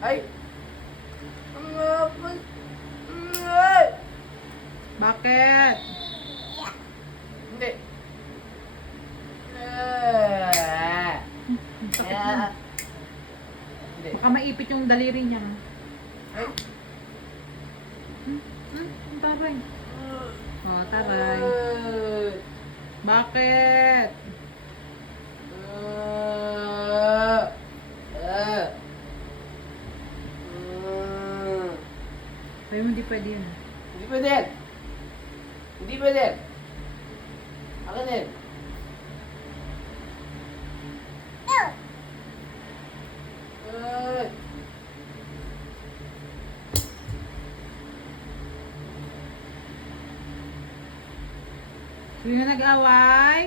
Ay! Ay! Bakit? Hindi. Ang sakit mo. Hindi. Baka maipit yung daliri niya. Ay! Ang taray. Oh, taray. Bakit? Sabi mo hindi pwede yun. Hindi pwede yan. Hindi pwede yan. Akin yan. Ay. Sabi nga nag-away?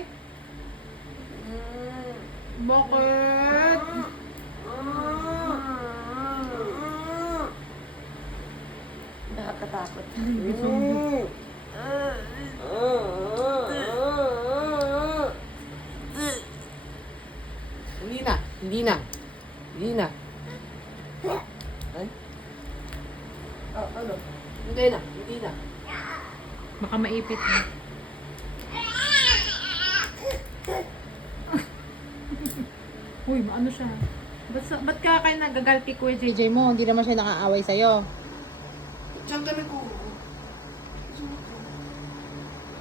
Bakit? Nakakatakot. Gusto mo. Hindi na. Hindi na. Hindi na. Ay? Oh, ano? Hindi na. Hindi na. Baka maipit na. Uy, ano siya? Ba't ka kayo nagagal kay Kuya JJ mo? Hindi naman siya nakaaway sa'yo. Diyan ka nag